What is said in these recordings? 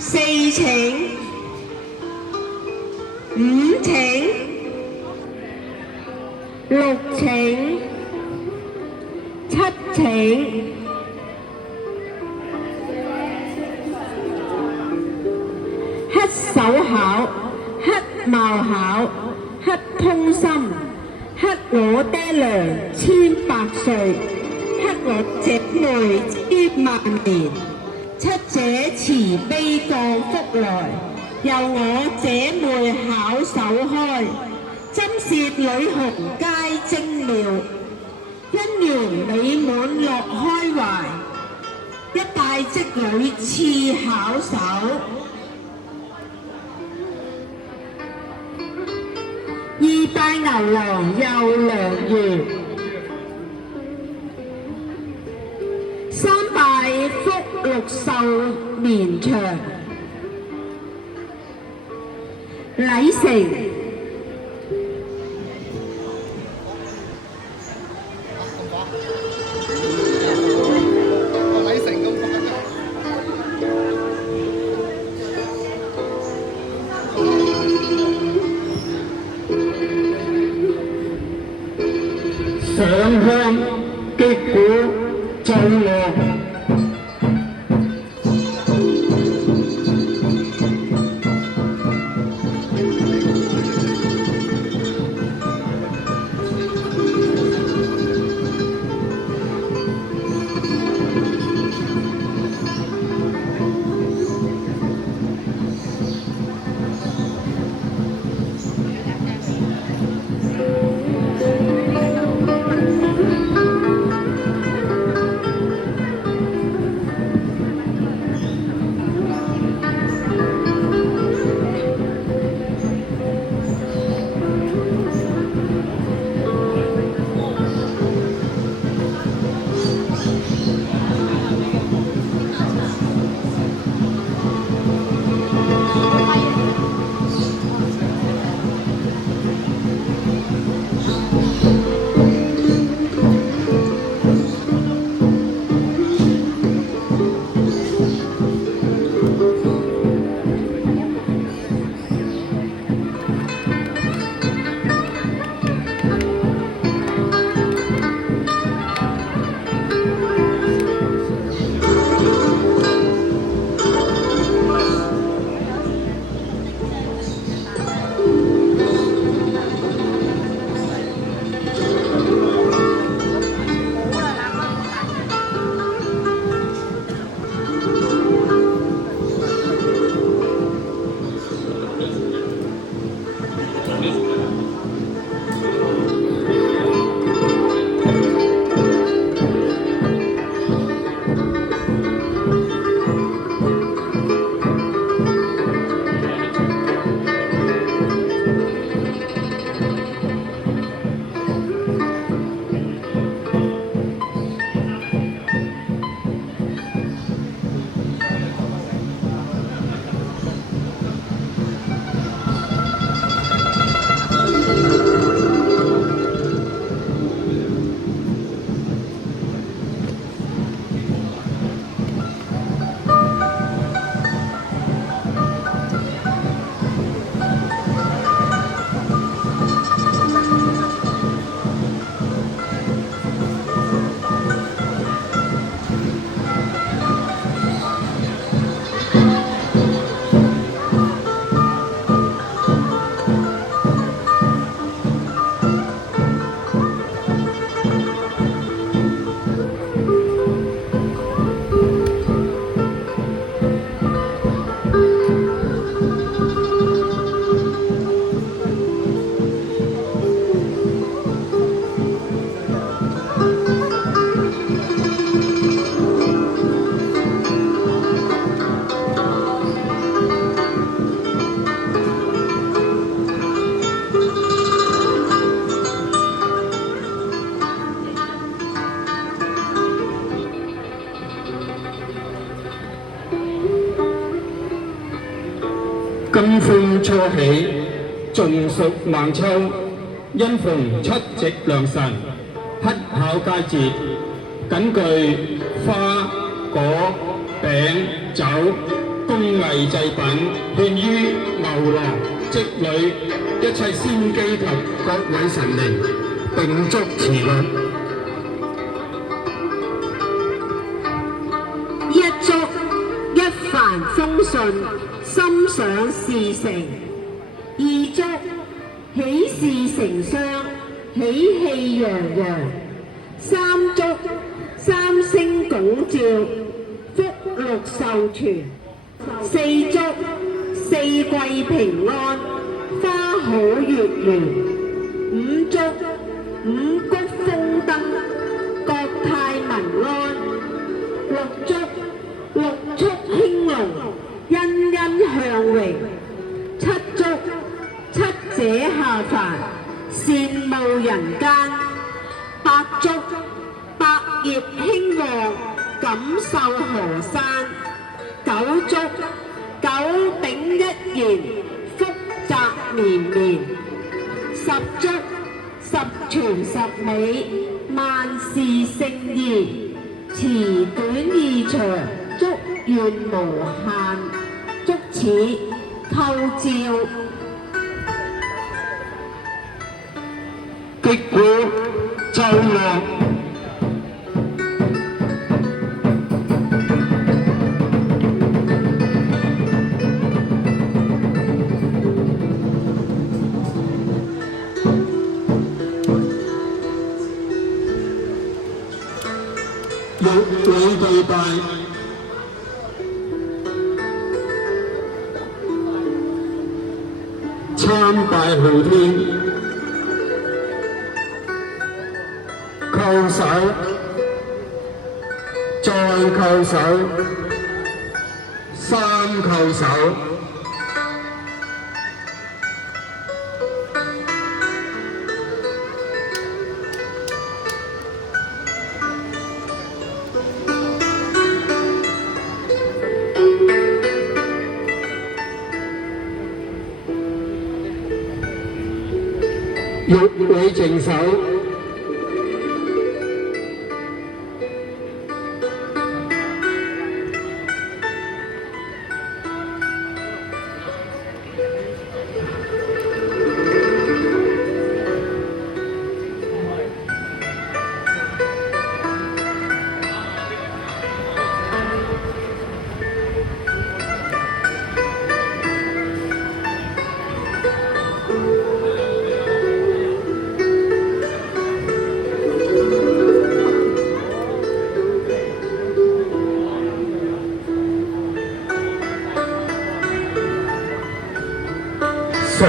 4請5請6請7請黑手考、黑貌考、黑通心、黑我爹娘千百歲，黑我姐妹千萬年。七姐慈悲降福來，由我姐妹巧手開，針線女紅皆精妙，姻緣美滿樂開懷，一代織女賜巧手，二代牛郎又良緣，三拜福祿壽綿長，禮成。上香擊鼓奏樂，金歡初起，盡屬孟秋。因逢七夕良辰，乞巧佳節，謹具花果餅酒工藝製品，獻於牛郎織女一切先機及各位神靈，並祝詞律。一祝一帆風順，心想事成；二祝喜事成雙，喜氣洋洋；三祝三星拱照，福祿壽全；四祝四季平安，花好月圓；五祝五穀豐登，國泰民安；六祝六畜興隆，欣欣向榮；七祝七者下凡，善務人間；八祝百業興旺，錦繡河山；九祝九鼎一言，福澤綿綿；十祝十全十美，萬事勝意；詞短意長，祝願無限。祝此叩照。擊鼓奏樂。玉女對拜。參拜昊天，叩首，再叩首，三叩首。玉女淨手。上香。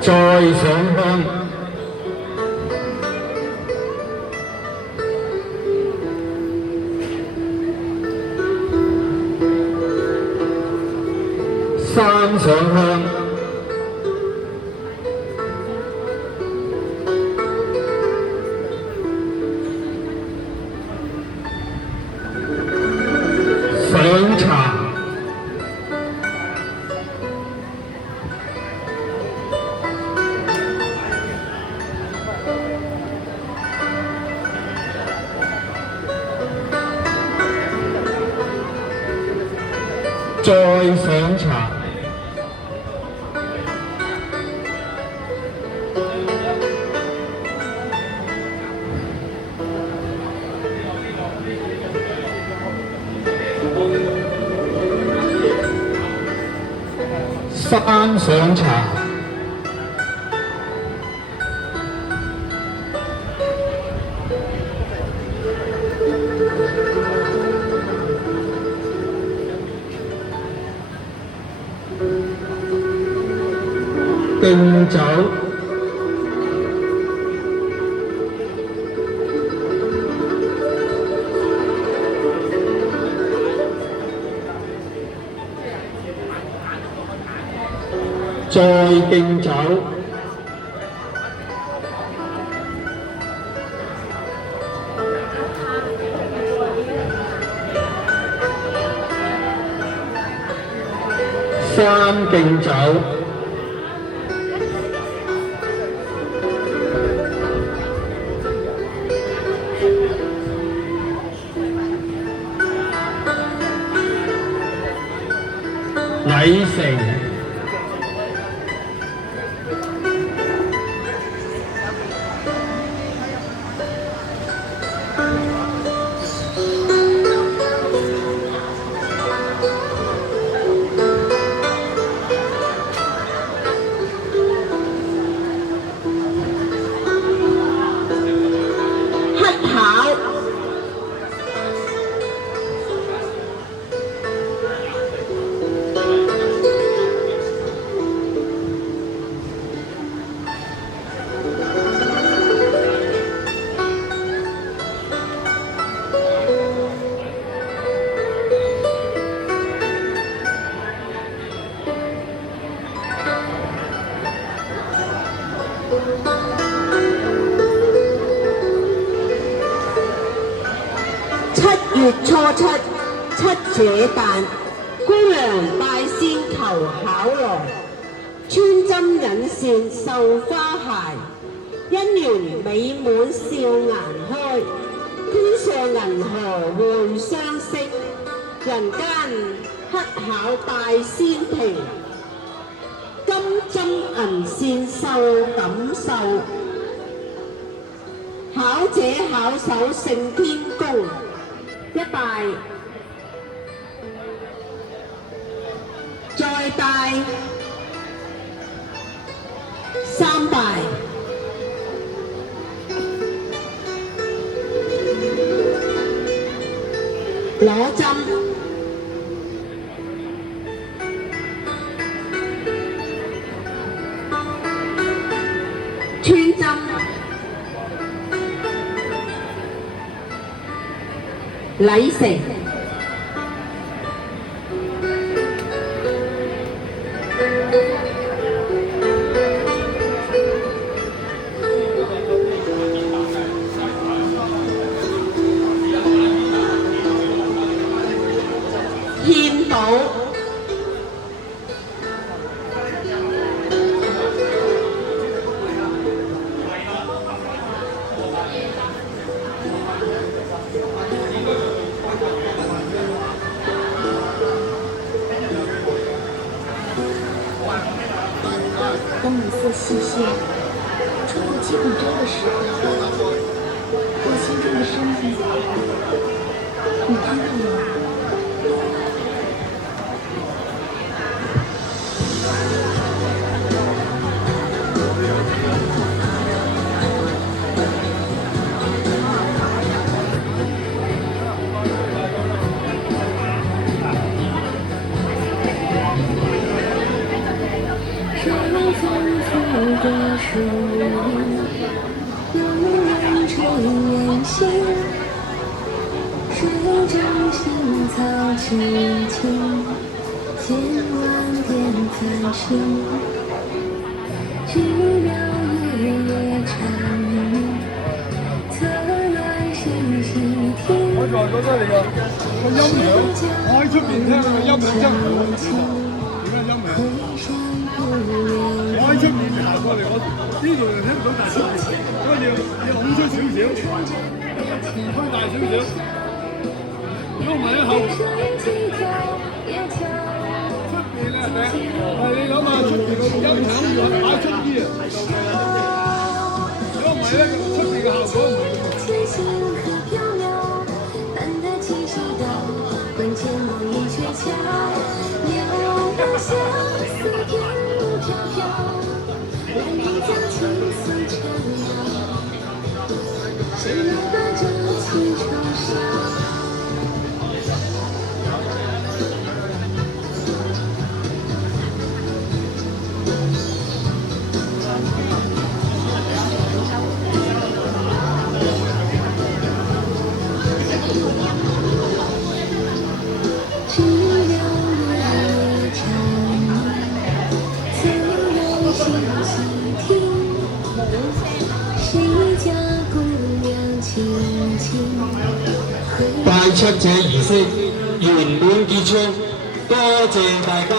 再上香。三上香。上茶。再上茶。三上茶。敬酒。再敬酒。三敬酒。禮成。乞巧。7月初7，七姐誕，姑娘拜仙求巧來，穿針引線繡花鞋，姻緣美滿笑顏開，天上銀河會相識，人間乞巧拜仙庭，金針銀線繡錦繡，巧者巧手勝天工。一拜，再拜，三拜，攞針，穿針。禮成。獻寶。当你色细线穿过基本针的时候，我心中的声音，你听到了吗？的树，有人垂眼线，水中青草青青，千万点繁星，知了夜夜蝉鸣，侧来星星听。我就話覺得你個音響，我喺出邊聽個音響真係好好聽。點解音響？我喺出面行過嚟，我呢度又聽唔到大出邊，所以要拱出少少，推大少少。如果唔係咧後出邊咧係你諗下出邊個音響要擺出啲啊，如果唔係咧出邊嘅效果唔係。谁能把这情嘲笑？知了夜蝉鸣，侧来星星听。谁家姑娘轻轻？拜七姐儀式圓滿結束，多謝大家。